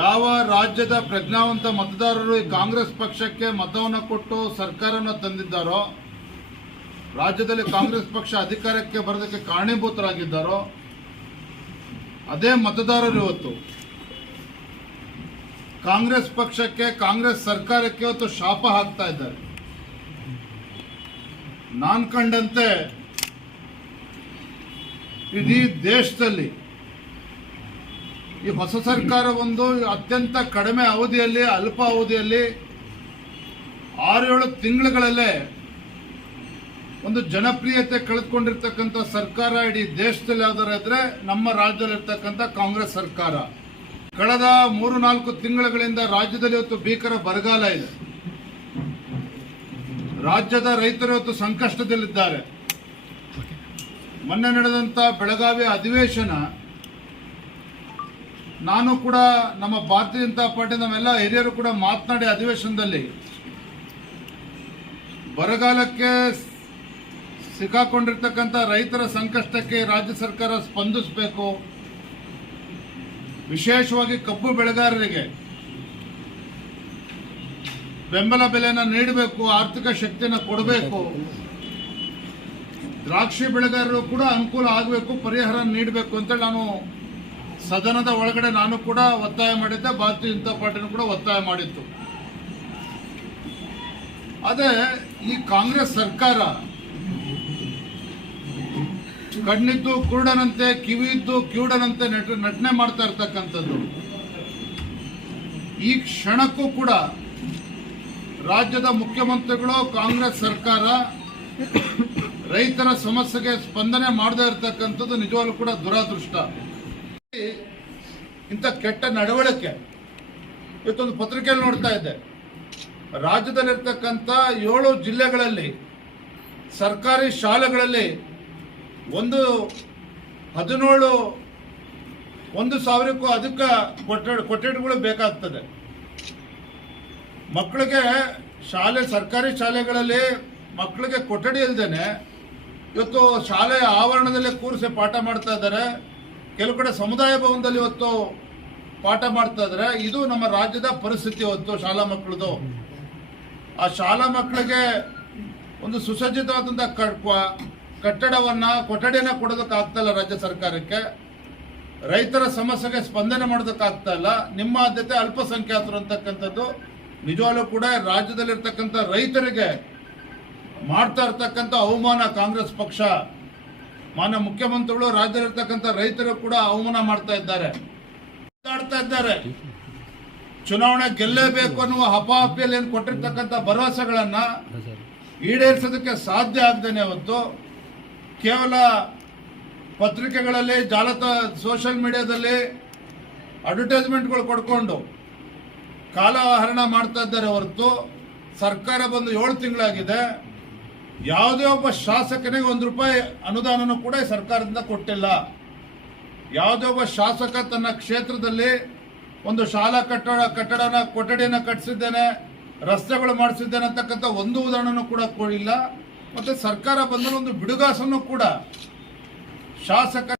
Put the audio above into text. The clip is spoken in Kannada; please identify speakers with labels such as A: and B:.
A: ಯಾವ ರಾಜ್ಯದ ಪ್ರಜ್ಞಾವಂತ ಮತದಾರರು ಈ ಕಾಂಗ್ರೆಸ್ ಪಕ್ಷಕ್ಕೆ ಮತವನ್ನು ಕೊಟ್ಟು ಸರ್ಕಾರವನ್ನು ತಂದಿದ್ದಾರೋ, ರಾಜ್ಯದಲ್ಲಿ ಕಾಂಗ್ರೆಸ್ ಪಕ್ಷ ಅಧಿಕಾರಕ್ಕೆ ಬರೋದಕ್ಕೆ ಕಾರಣೀಭೂತರಾಗಿದ್ದಾರೋ, ಅದೇ ಮತದಾರರು ಇವತ್ತು. ಕಾಂಗ್ರೆಸ್ ಪಕ್ಷಕ್ಕೆ, ಕಾಂಗ್ರೆಸ್ ಸರ್ಕಾರಕ್ಕೆ ಇವತ್ತು ಶಾಪ ಹಾಕ್ತಾ ಇದ್ದಾರೆ. ನಾನ್ ಕಂಡಂತೆ ಇಡೀ ದೇಶದಲ್ಲಿ ಈ ಹೊಸ ಸರ್ಕಾರ ಒಂದು ಅತ್ಯಂತ ಕಡಿಮೆ ಅವಧಿಯಲ್ಲಿ, ಅಲ್ಪ ಅವಧಿಯಲ್ಲಿ ಆರೇಳು ತಿಂಗಳುಗಳಲ್ಲೇ ಒಂದು ಜನಪ್ರಿಯತೆ ಕಳೆದುಕೊಂಡಿರ್ತಕ್ಕಂಥ ಸರ್ಕಾರ ಇಡೀ ದೇಶದಲ್ಲಿ ಯಾವ್ದಾರ ಇದ್ರೆ ನಮ್ಮ ರಾಜ್ಯದಲ್ಲಿರ್ತಕ್ಕಂಥ ಕಾಂಗ್ರೆಸ್ ಸರ್ಕಾರ. ಕಳೆದ ಮೂರು ನಾಲ್ಕು ತಿಂಗಳುಗಳಿಂದ ರಾಜ್ಯದಲ್ಲಿ ಇವತ್ತು ಭೀಕರ ಬರಗಾಲ ಇದೆ. ರಾಜ್ಯದ ರೈತರು ಇವತ್ತು ಸಂಕಷ್ಟದಲ್ಲಿದ್ದಾರೆ. ಮೊನ್ನೆ ನಡೆದಂಥ ಬೆಳಗಾವಿ ಅಧಿವೇಶನ ನಾನು ಕೂಡ ನಮ್ಮ ಭಾರತೀಯ ಜನತಾ ಪಾರ್ಟಿ, ನಮ್ಮೆಲ್ಲ ಹಿರಿಯರು ಕೂಡ ಮಾತನಾಡಿ ಅಧಿವೇಶನದಲ್ಲಿ, ಬರಗಾಲಕ್ಕೆ ಸಿಕ್ಕಾಕೊಂಡಿರ್ತಕ್ಕಂಥ ರೈತರ ಸಂಕಷ್ಟಕ್ಕೆ ರಾಜ್ಯ ಸರ್ಕಾರ ಸ್ಪಂದಿಸಬೇಕು. ವಿಶೇಷವಾಗಿ ಕಬ್ಬು ಬೆಳೆಗಾರರಿಗೆ ಬೆಂಬಲ ಬೆಲೆಯನ್ನು ನೀಡಬೇಕು, ಆರ್ಥಿಕ ಶಕ್ತಿಯನ್ನು ಕೊಡಬೇಕು. ದ್ರಾಕ್ಷಿ ಬೆಳೆಗಾರರು ಕೂಡ ಅನುಕೂಲ ಆಗಬೇಕು, ಪರಿಹಾರ ನೀಡಬೇಕು ಅಂತೇಳಿ ನಾನು ಸದನದ ಒಳಗಡೆ ನಾನು ಕೂಡ ಒತ್ತಾಯ ಮಾಡಿದ್ದೆ, ಭಾರತೀಯ ಜನತಾ ಪಾರ್ಟಿನೂ ಕೂಡ ಒತ್ತಾಯ ಮಾಡಿತ್ತು. ಅದೇ, ಈ ಕಾಂಗ್ರೆಸ್ ಸರ್ಕಾರ ಕಣ್ಣಿದ್ದು, ಕುರುಡನಂತೆ, ಕಿವಿಯಿದ್ದು, ಕಿವುಡನಂತೆ ನಟ, ನಟನೆ ಮಾಡ್ತಾ ಇರ್ತಕ್ಕಂಥದ್ದು. ಈ ಕ್ಷಣಕ್ಕೂ ಕೂಡ ರಾಜ್ಯದ ಮುಖ್ಯಮಂತ್ರಿಗಳು, ಕಾಂಗ್ರೆಸ್ ಸರ್ಕಾರ ರೈತರ ಸಮಸ್ಯೆಗೆ ಸ್ಪಂದನೆ ಮಾಡದೇ ಇರತಕ್ಕಂಥದ್ದು ನಿಜವಾಗ್ಲೂ ಕೂಡ ದುರಾದೃಷ್ಟ. ಇಂಥ ಕೆಟ್ಟ ನಡವಳಿಕೆ. ಇವತ್ತೊಂದು ಪತ್ರಿಕೆಯಲ್ಲಿ ನೋಡ್ತಾ ಇದ್ದೆ. ರಾಜ್ಯದಲ್ಲಿರ್ತಕ್ಕಂಥ ಏಳು ಜಿಲ್ಲೆಗಳಲ್ಲಿ, ಸರ್ಕಾರಿ ಶಾಲೆಗಳಲ್ಲಿ ಒಂದು ಹದಿನೇಳು, ಒಂದು ಸಾವಿರಕ್ಕೂ ಅಧಿಕ ಕೊಠಡಿ ಕೊಠಡಿಗಳು ಬೇಕಾಗ್ತದೆ. ಮಕ್ಕಳಿಗೆ ಶಾಲೆ, ಸರ್ಕಾರಿ ಶಾಲೆಗಳಲ್ಲಿ ಮಕ್ಕಳಿಗೆ ಕೊಠಡಿ ಇಲ್ದೇನೆ ಇವತ್ತು ಶಾಲೆಯ ಆವರಣದಲ್ಲೇ ಕೂರಿಸಿ ಪಾಠ ಮಾಡ್ತಾ ಇದ್ದಾರೆ. ಕೆಲವು ಕಡೆ ಸಮುದಾಯ ಭವನದಲ್ಲಿ ಇವತ್ತು ಪಾಠ ಮಾಡ್ತಾ ಇದ್ರೆ ಇದು ನಮ್ಮ ರಾಜ್ಯದ ಪರಿಸ್ಥಿತಿ ಇವತ್ತು ಶಾಲಾ ಮಕ್ಕಳದು. ಆ ಶಾಲಾ ಮಕ್ಕಳಿಗೆ ಒಂದು ಸುಸಜ್ಜಿತವಾದಂಥ ಕಟ್ಟಡವನ್ನ, ಕೊಠಡಿಯನ್ನ ಕೊಡೋದಕ್ಕಾಗ್ತಾ ಇಲ್ಲ ರಾಜ್ಯ ಸರ್ಕಾರಕ್ಕೆ. ರೈತರ ಸಮಸ್ಯೆಗೆ ಸ್ಪಂದನೆ ಮಾಡೋದಕ್ಕಾಗ್ತಾ ಇಲ್ಲ. ನಿಮ್ಮ ಆದ್ಯತೆ ಅಲ್ಪಸಂಖ್ಯಾತರು ಅಂತಕ್ಕಂಥದ್ದು, ನಿಜವಾಗ್ಲೂ ಕೂಡ ರಾಜ್ಯದಲ್ಲಿರ್ತಕ್ಕಂಥ ರೈತರಿಗೆ ಮಾಡ್ತಾ ಇರ್ತಕ್ಕಂಥ ಅವಮಾನ ಕಾಂಗ್ರೆಸ್ ಪಕ್ಷ ಮಾನ್ಯ ಮುಖ್ಯಮಂತ್ರಿಗಳು ರಾಜ್ಯದಲ್ಲಿರ್ತಕ್ಕಂಥ ರೈತರು ಕೂಡ ಅವಮಾನ ಮಾಡ್ತಾ ಇದ್ದಾರೆ. ಇದ್ದಾರೆ. ಚುನಾವಣೆ ಗೆಲ್ಲೇಬೇಕು ಅನ್ನುವ ಹಪಾಹಪಿಯಲ್ಲಿ ಏನು ಕೊಟ್ಟಿರ್ತಕ್ಕಂಥ ಭರವಸೆಗಳನ್ನ ಈಡೇರಿಸೋದಕ್ಕೆ ಸಾಧ್ಯ ಆಗ್ದೇನೆ ಹೊತ್ತು ಕೇವಲ ಪತ್ರಿಕೆಗಳಲ್ಲಿ, ಜಾಲತ ಸೋಷಿಯಲ್ ಮೀಡಿಯಾದಲ್ಲಿ ಅಡ್ವರ್ಟೈಸ್ಮೆಂಟ್ಗಳು ಕೊಡ್ಕೊಂಡು ಕಾಲಹರಣ ಮಾಡ್ತಾ ಇದ್ದಾರೆ ಹೊರತು ಸರ್ಕಾರ ಬಂದು ಏಳು ತಿಂಗಳಾಗಿದೆ. ಯಾವುದೇ ಒಬ್ಬ ಶಾಸಕನಿಗೆ ಒಂದು ರೂಪಾಯಿ ಅನುದಾನನೂ ಕೂಡ ಸರ್ಕಾರದಿಂದ ಕೊಟ್ಟಿಲ್ಲ. ಯಾವುದೇ ಒಬ್ಬ ಶಾಸಕ ತನ್ನ ಕ್ಷೇತ್ರದಲ್ಲಿ ಒಂದು ಶಾಲಾ ಕಟ್ಟಡ, ಕಟ್ಟಡನ, ಕೊಠಡಿಯನ್ನು ಕಟ್ಟಿಸಿದ್ದೇನೆ ರಸ್ತೆಗಳು ಮಾಡಿಸಿದ್ದೇನೆ ಅಂತಕ್ಕಂಥ ಒಂದು ಉದಾಹರಣೆನೂ ಕೂಡ ಕೊಡಿಲ್ಲ ಮತ್ತು ಸರ್ಕಾರ ಬಂದರೂ ಒಂದು ಬಿಡುಗಾಸನ್ನು ಕೂಡ ಶಾಸಕ